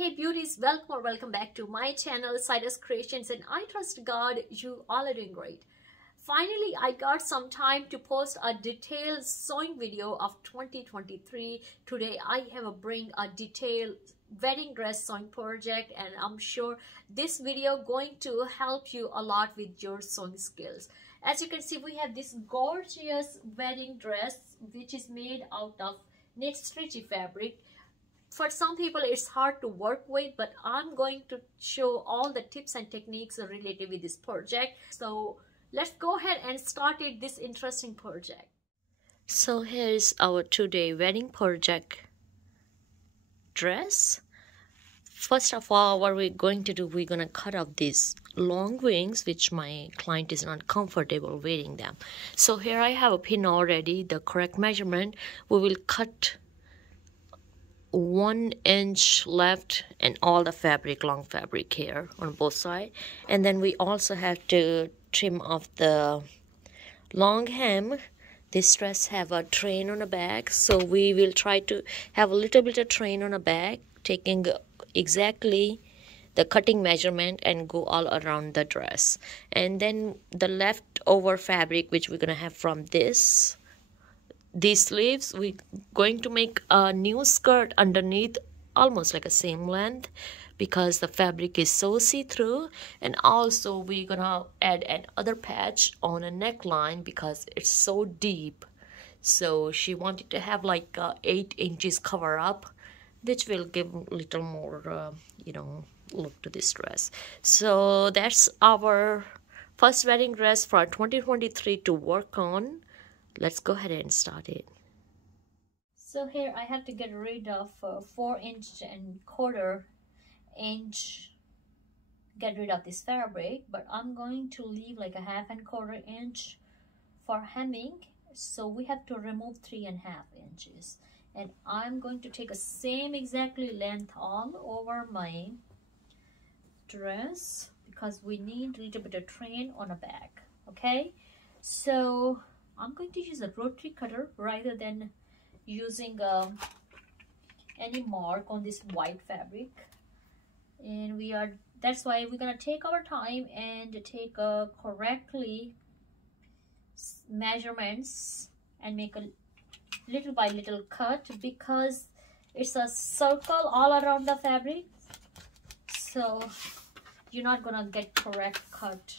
Hey beauties, welcome or welcome back to my channel Cyrus Creations, and I trust God you all are doing great. Finally, I got some time to post a detailed sewing video of 2023. Today I have bring a detailed wedding dress sewing project, and I'm sure this video going to help you a lot with your sewing skills. As you can see, we have this gorgeous wedding dress which is made out of knit stretchy fabric. For some people it's hard to work with, but I'm going to show all the tips and techniques related with this project. So let's go ahead and start this interesting project. So here's our today wedding project dress. First of all, what we're going to do, we're going to cut off these long wings which my client is not comfortable wearing them. So here I have a pin already, the correct measurement. We will cut 1 inch left and all the fabric, long fabric here on both sides, and then we also have to trim off the long hem. This dress have a train on the back, so we will try to have a little bit of train on the back, taking exactly the cutting measurement and go all around the dress. And then the leftover fabric which we're gonna have from these sleeves, we're going to make a new skirt underneath, almost like a same length, because the fabric is so see-through. And also we're gonna add another patch on a neckline because it's so deep. So she wanted to have like 8 inches cover up, which will give a little more look to this dress. So that's our first wedding dress for 2023 to work on. Let's go ahead and start it. So here I have to get rid of 4 inch and quarter inch, get rid of this fabric, but I'm going to leave like a 1/2 and quarter inch for hemming. So we have to remove 3.5 inches, and I'm going to take a same exactly length all over my dress because we need a little bit of train on the back. Okay, so I'm going to use a rotary cutter rather than using any mark on this white fabric. And that's why we're gonna take our time and take correctly measurements and make a little by little cut, because it's a circle all around the fabric, so you're not gonna get correct cut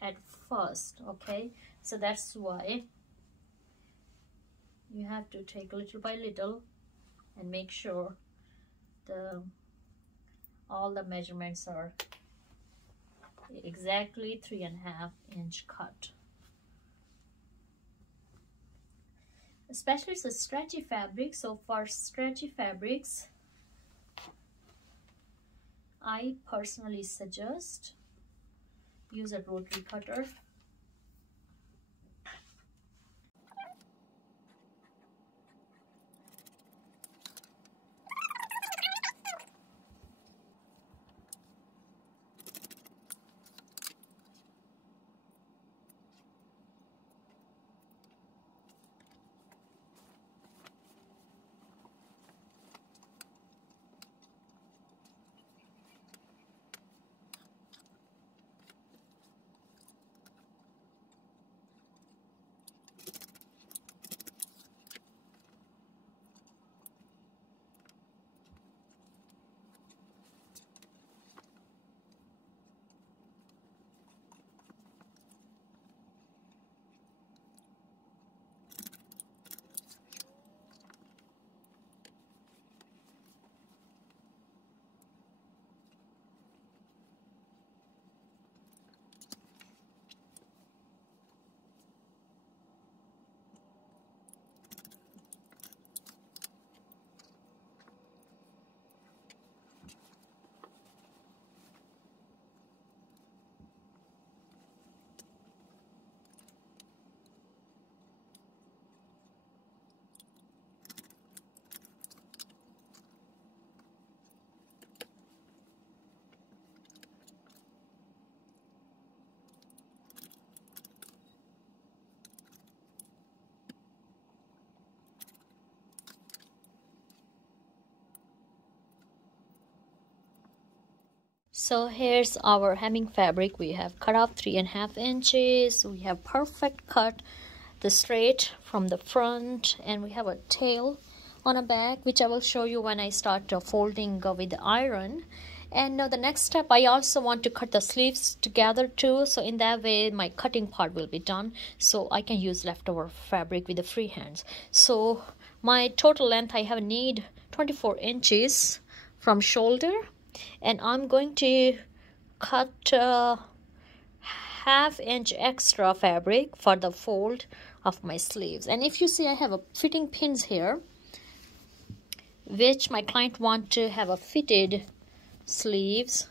at first. Okay, so that's why you have to take little by little and make sure all the measurements are exactly 3.5 inch cut. Especially it's a stretchy fabric, so for stretchy fabrics I personally suggest use a rotary cutter. So here's our hemming fabric. We have cut off 3.5 inches. We have perfect cut the straight from the front, and we have a tail on a back, which I will show you when I start folding with the iron. And now the next step, I also want to cut the sleeves together too, so in that way my cutting part will be done, so I can use leftover fabric with the free hands. So my total length, I have need 24 inches from shoulder, and I'm going to cut half inch extra fabric for the fold of my sleeves. And if you see, I have a fitting pins here, which my client want to have a fitted sleeves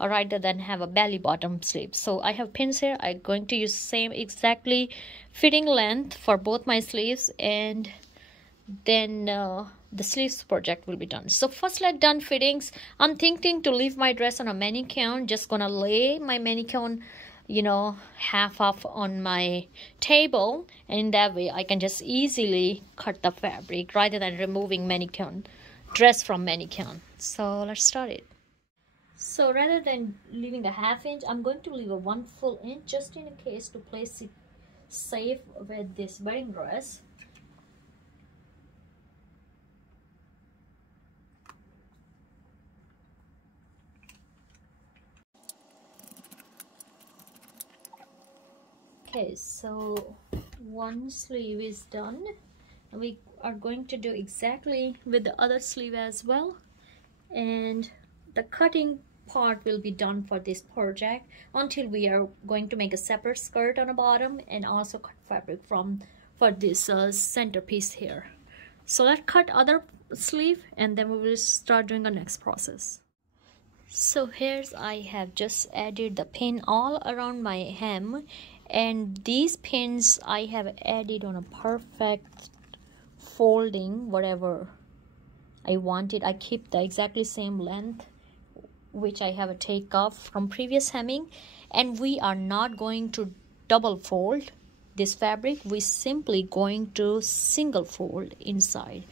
rather than have a belly bottom sleeve. So I have pins here. I'm going to use same exactly fitting length for both my sleeves, and then the sleeves project will be done. So first let's done fittings. I'm thinking to leave my dress on a mannequin. Just gonna lay my mannequin, you know, half off on my table, and in that way I can just easily cut the fabric rather than removing mannequin dress from mannequin. So let's start it. So rather than leaving a half inch, I'm going to leave a 1 full inch just in case to place it safe with this wedding dress. Okay, so one sleeve is done, and we are going to do exactly with the other sleeve as well, and the cutting part will be done for this project until we are going to make a separate skirt on the bottom and also cut fabric from for this centerpiece here. So let's cut other sleeve and then we will start doing the next process. So here's I have just added the pin all around my hem, and these pins I have added on a perfect folding whatever I wanted. I keep the exactly same length which I have a take off from previous hemming, and we are not going to double fold this fabric. We simply going to single fold inside.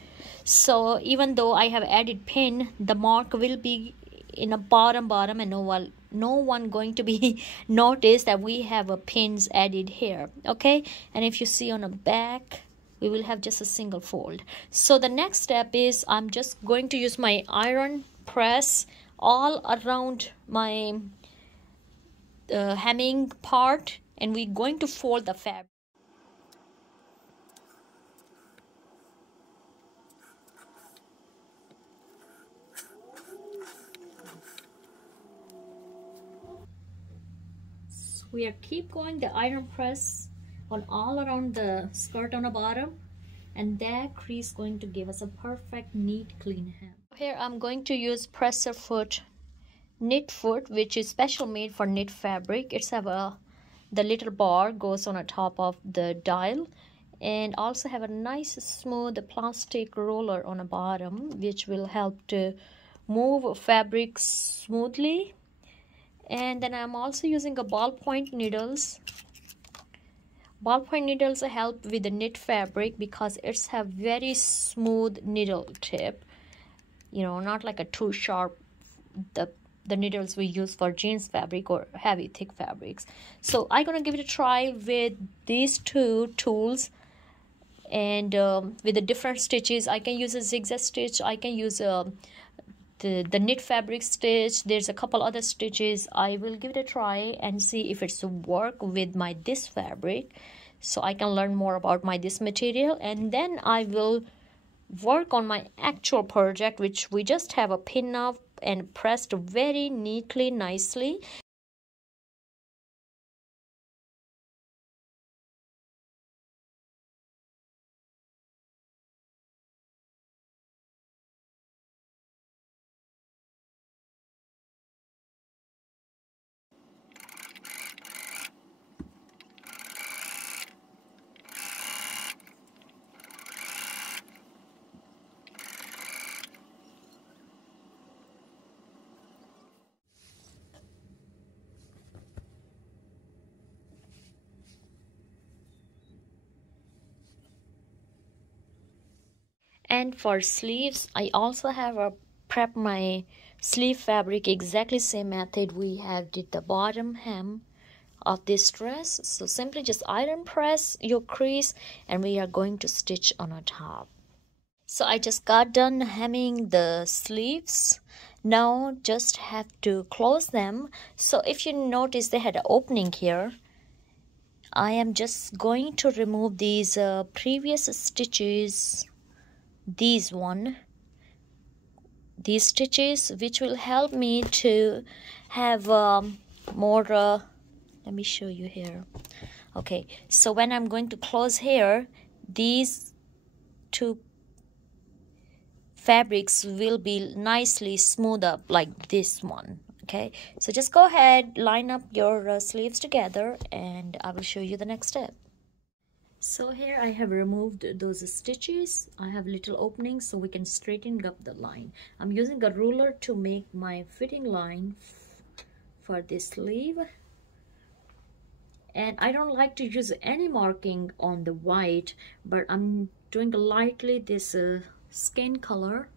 So even though I have added pin, the mark will be in a bottom and no one going to be noticed that we have a pins added here. Okay, and if you see on the back we will have just a single fold. So the next step is I'm just going to use my iron press all around my hemming part, and we're going to fold the fabric. So we are keep going the iron press on all around the skirt on the bottom, and that crease going to give us a perfect neat clean hem. Here I'm going to use presser foot knit foot, which is special made for knit fabric. It's have a the little bar goes on the top of the dial, and also have a nice smooth plastic roller on the bottom, which will help to move fabric smoothly. And then I'm also using a ballpoint needles. Ballpoint needles help with the knit fabric because it's have very smooth needle tip, you know, not like a too sharp the needles we use for jeans fabric or heavy thick fabrics. So I'm gonna give it a try with these two tools, and with the different stitches. I can use a zigzag stitch, I can use the knit fabric stitch. There's a couple other stitches. I will give it a try and see if it's work with my this fabric, so I can learn more about my this material, and then I will work on my actual project, which we just have a pin up and pressed very neatly, nicely. And for sleeves, I also have a prep my sleeve fabric exactly same method we have did the bottom hem of this dress. So simply just iron press your crease and we are going to stitch on a top. So I just got done hemming the sleeves. Now just have to close them. So if you notice they had an opening here, I am just going to remove these previous stitches, these stitches, which will help me to have more let me show you here. Okay, so when I'm going to close here, these two fabrics will be nicely smooth up like this one. Okay, so just go ahead, line up your sleeves together and I will show you the next step. So here I have removed those stitches. I have little openings so we can straighten up the line. I'm using a ruler to make my fitting line for this sleeve. And I don't like to use any marking on the white, but I'm doing lightly this skin color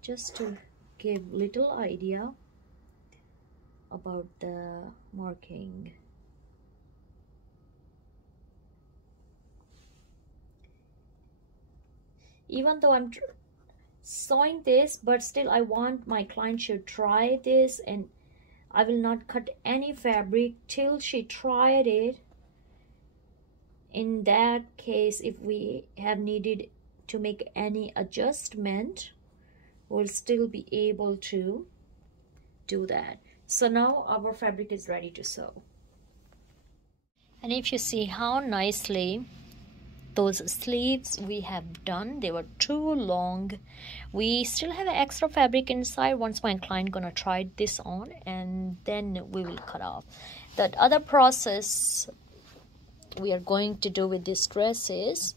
just to give little idea about the marking. Even though I'm sewing this, but still I want my client should try this, and I will not cut any fabric till she tried it. In that case, if we have needed to make any adjustment, we'll still be able to do that. So now our fabric is ready to sew. And if you see how nicely those sleeves we have done, they were too long. We still have extra fabric inside. Once my client gonna try this on, and then we will cut off. That other process we are going to do with this dress is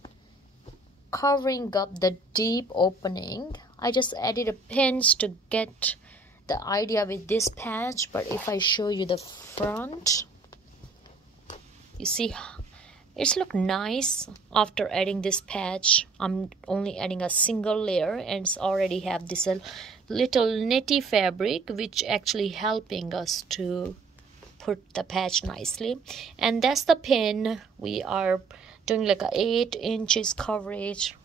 covering up the deep opening. I just added a pins to get the idea with this patch, but if I show you the front, you see it's look nice after adding this patch. I'm only adding a single layer and it's already have this little knitty fabric which actually helping us to put the patch nicely. And that's the pin. We are doing like a 8 inches coverage.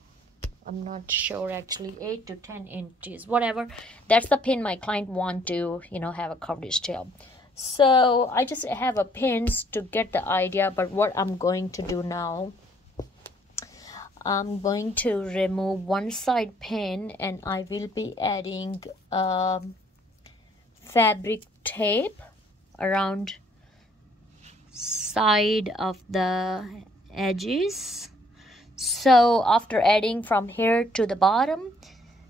I'm not sure actually, 8 to 10 inches, whatever. That's the pin my client want to, have a coverage tail. So I just have a pins to get the idea. But what I'm going to do now, I'm going to remove one side pin and I will be adding fabric tape around side of the edges. So after adding from here to the bottom,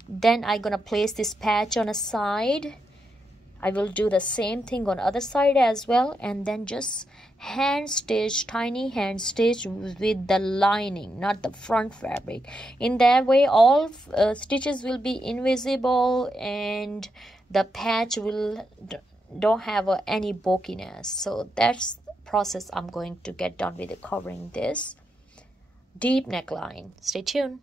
then I'm gonna place this patch on a side. I will do the same thing on other side as well, and then just hand stitch, tiny hand stitch with the lining, not the front fabric. In that way all stitches will be invisible and the patch will don't have any bulkiness. So that's the process I'm going to get done with covering this deep neckline. Stay tuned.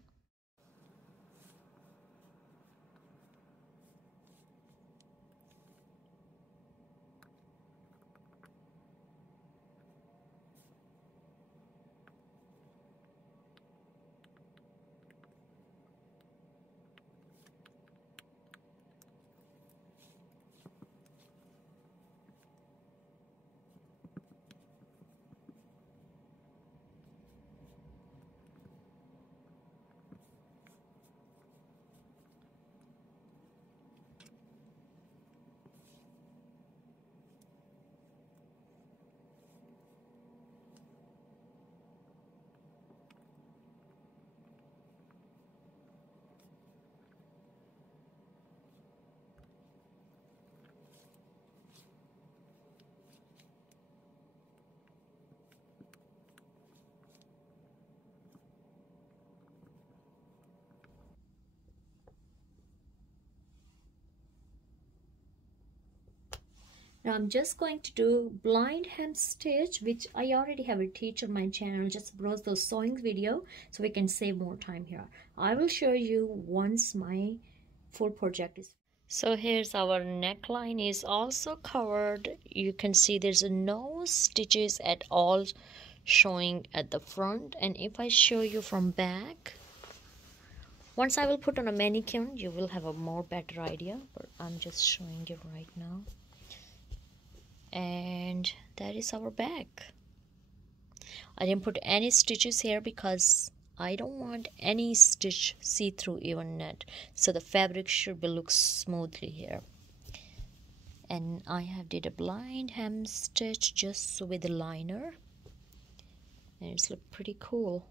Now I'm just going to do blind hem stitch, which I already have a teach on my channel. Just browse those sewing video so we can save more time here. I will show you once my full project is. So here's our neckline is also covered. You can see there's no stitches at all showing at the front. And if I show you from back, once I will put on a mannequin, you will have a more better idea, but I'm just showing you right now. And that is our back. I didn't put any stitches here because I don't want any stitch see-through even net, so the fabric should be look smoothly here. And I have did a blind hem stitch just with the liner, and it's look pretty cool.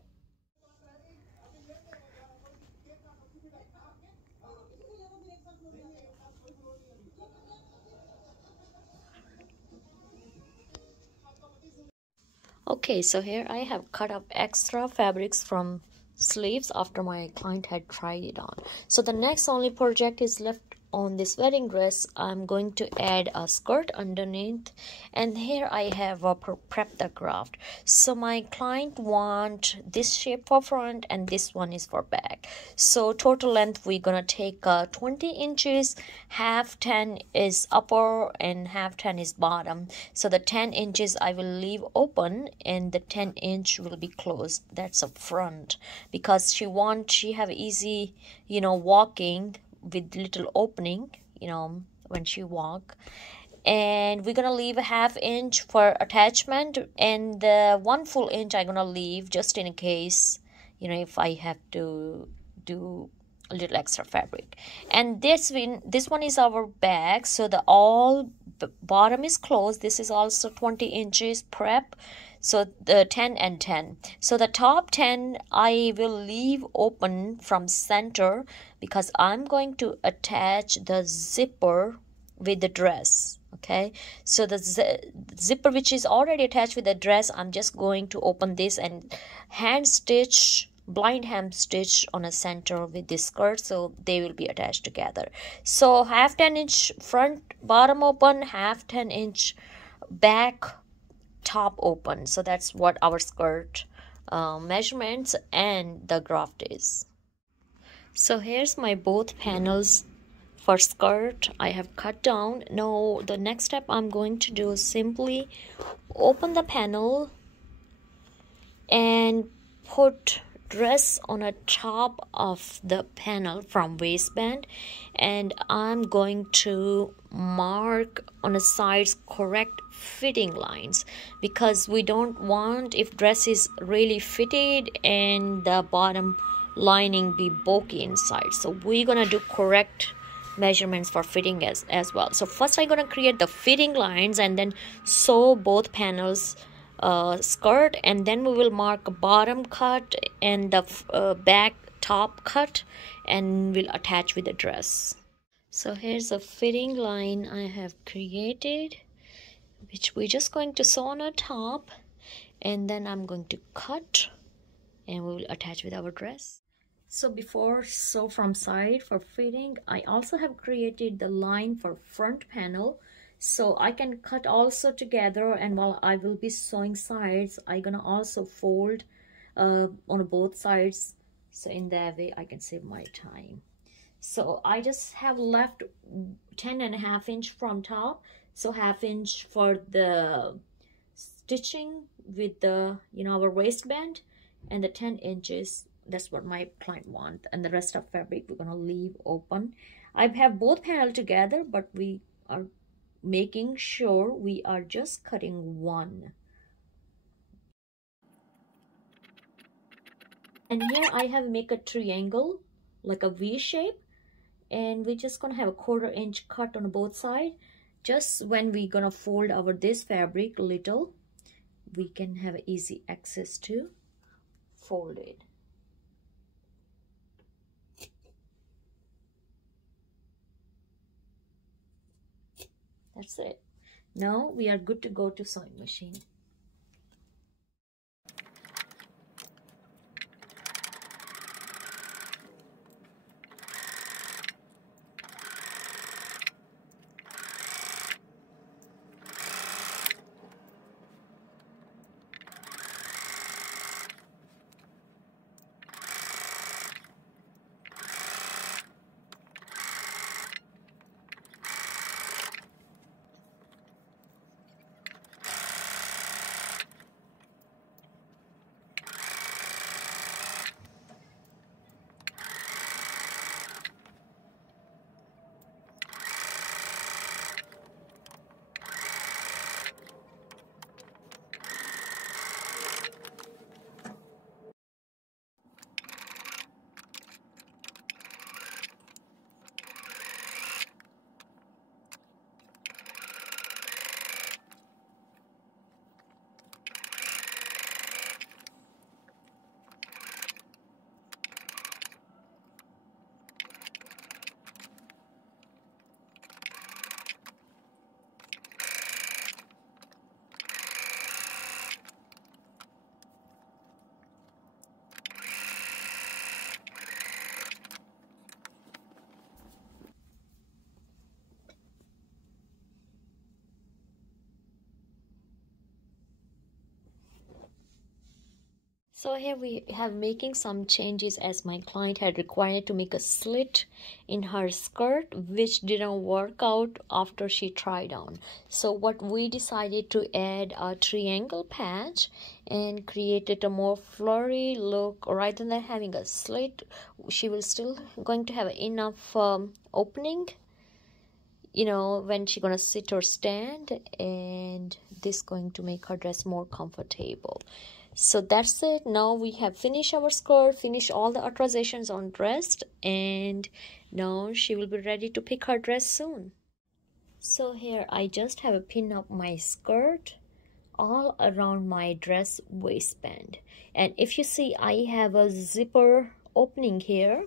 Okay, so here I have cut up extra fabrics from sleeves after my client had tried it on. So the next only project is left on this wedding dress. I'm going to add a skirt underneath, and here I have prep the graft. So my client want this shape for front and this one is for back. So total length we're gonna take 20 inches, half 10 is upper and half 10 is bottom. So the 10 inches I will leave open and the 10-inch will be closed. That's a front because she have easy, walking with little opening, when she walk. And we're gonna leave a half inch for attachment, and the 1 full inch I'm gonna leave just in case, if I have to do a little extra fabric. And this one is our bag, so the bottom is closed. This is also 20 inches prep, so the 10 and 10. So the top 10 I will leave open from center because I'm going to attach the zipper with the dress. Okay, so the zipper which is already attached with the dress, I'm just going to open this and hand stitch, blind hem stitch on a center with this skirt, so they will be attached together. So half 10-inch front bottom open, half 10-inch back top open. So that's what our skirt measurements and the graft is. So here's my both panels for skirt I have cut down. Now the next step I'm going to do is simply open the panel and put dress on a top of the panel from waistband, and I'm going to mark on the sides correct fitting lines because we don't want if dress is really fitted and the bottom lining be bulky inside. So we're gonna do correct measurements for fitting as well. So first I'm gonna create the fitting lines and then sew both panels skirt, and then we will mark a bottom cut and the back top cut, and we'll attach with the dress. So here's a fitting line I have created, which we're just going to sew on our top, and then I'm going to cut and we will attach with our dress. So before sew from side for fitting, I also have created the line for front panel, so I can cut also together, and while I will be sewing sides, I'm gonna also fold on both sides, so in that way I can save my time. So I just have left 10.5 inch from top, so half inch for the stitching with the our waistband, and the 10 inches, that's what my client want, and the rest of fabric we're gonna leave open. I have both panel together, but we are making sure we are just cutting one. And here I have make a triangle like a V shape, and we're just gonna have a 1/4 inch cut on both sides. Just when we're gonna fold over this fabric little, we can have easy access to fold it. That's it. Now we are good to go to sewing machine. So here we have making some changes as my client had required to make a slit in her skirt, which didn't work out after she tried on. So what we decided to add a triangle patch and created a more flurry look. Rather than having a slit, she will still going to have enough opening, you know, when she's gonna sit or stand, and this going to make her dress more comfortable. So that's it. Now we have finished our skirt, finished all the alterations on dress, and now she will be ready to pick her dress soon. So here I just have a pin up my skirt all around my dress waistband, and if you see, I have a zipper opening here.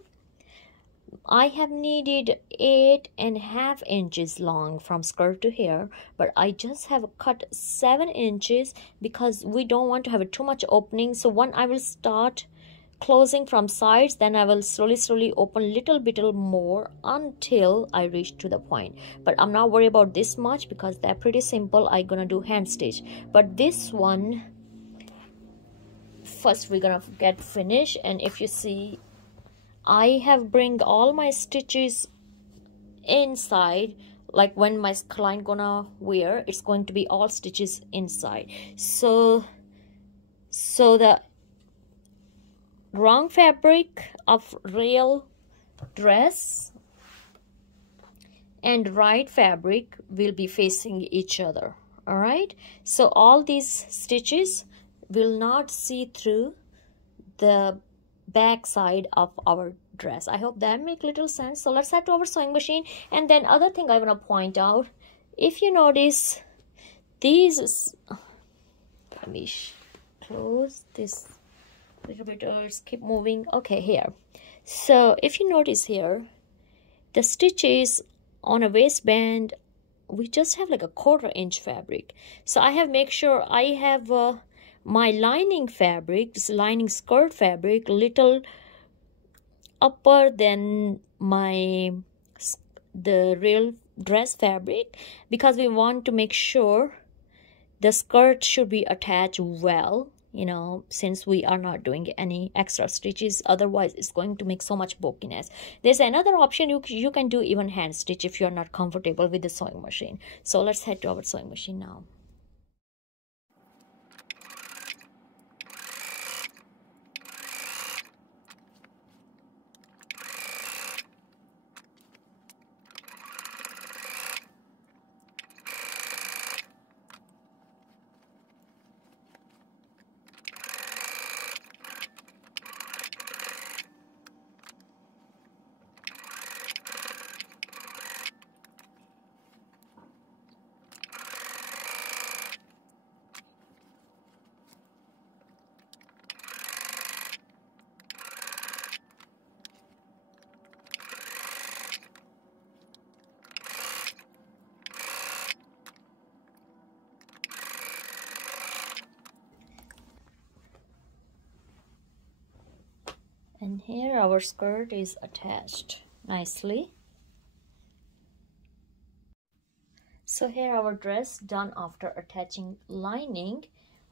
I have needed 8.5 inches long from skirt to here, but I just have cut 7 inches because we don't want to have too much opening. So one, I will start closing from sides, then I will slowly open little bit more until I reach to the point. But I'm not worried about this much because they're pretty simple. I'm gonna do hand stitch, but this one first we're gonna get finished. And if you see, I have bring all my stitches inside, like when my client gonna wear, it's going to be all stitches inside. So the wrong fabric of real dress and right fabric will be facing each other. All right, so all these stitches will not see through the back side of our dress. I hope that make little sense. So let's head to our sewing machine. And then other thing I want to point out, if you notice these, let me close this little bit, or keep moving. Okay, here. So if you notice here, the stitches on a waistband, we just have like a 1/4 inch fabric. So I have make sure I have my lining fabric, this lining skirt fabric, little upper than the real dress fabric, because we want to make sure the skirt should be attached well, you know, since we are not doing any extra stitches. Otherwise it's going to make so much bulkiness. There's another option, you can do even hand stitch if you're not comfortable with the sewing machine. So let's head to our sewing machine now. And here our skirt is attached nicely. So here our dress done after attaching lining.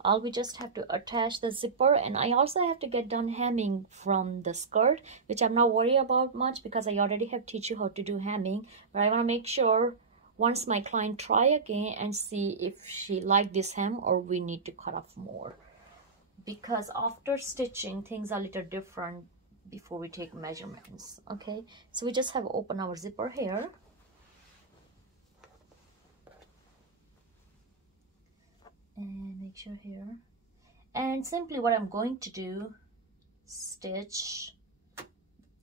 All we just have to attach the zipper, and I also have to get done hemming from the skirt, which I'm not worried about much because I already have teach you how to do hemming. But I want to make sure once my client try again and see if she like this hem or we need to cut off more, because after stitching things are a little different before we take measurements. Okay, so we just have open our zipper here, and make sure here, and simply what I'm going to do, stitch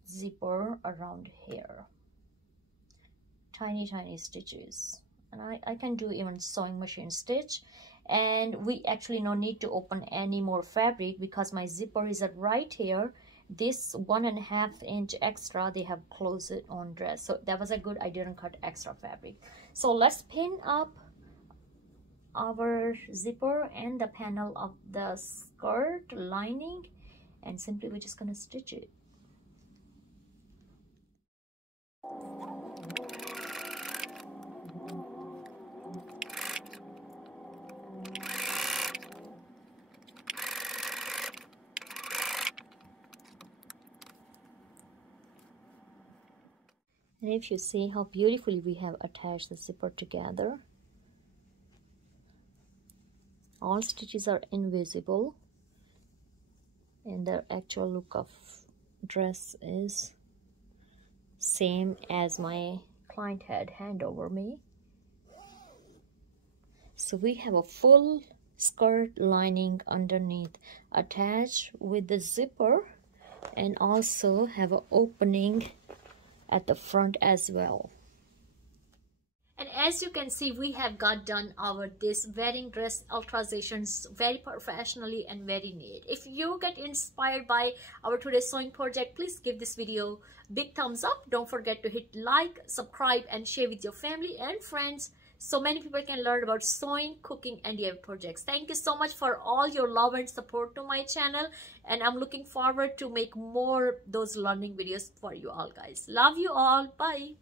zipper around here, tiny stitches. And I can do even sewing machine stitch, and we actually no need to open any more fabric because my zipper is at right here. This 1.5 inch extra they have closed it on dress, so that was a good, I didn't cut extra fabric. So let's pin up our zipper and the panel of the skirt lining, and simply we're just gonna stitch it. And if you see how beautifully we have attached the zipper together, all stitches are invisible, and the actual look of dress is same as my client had hand over me. So we have a full skirt lining underneath attached with the zipper, and also have an opening at the front as well. And as you can see, we have got done our this wedding dress alterations very professionally and very neat. If you get inspired by our today's sewing project, please give this video big thumbs up. Don't forget to hit like, subscribe, and share with your family and friends, so many people can learn about sewing, cooking, and DIY projects. Thank you so much for all your love and support to my channel, and I'm looking forward to make more those learning videos for you all guys. Love you all. Bye.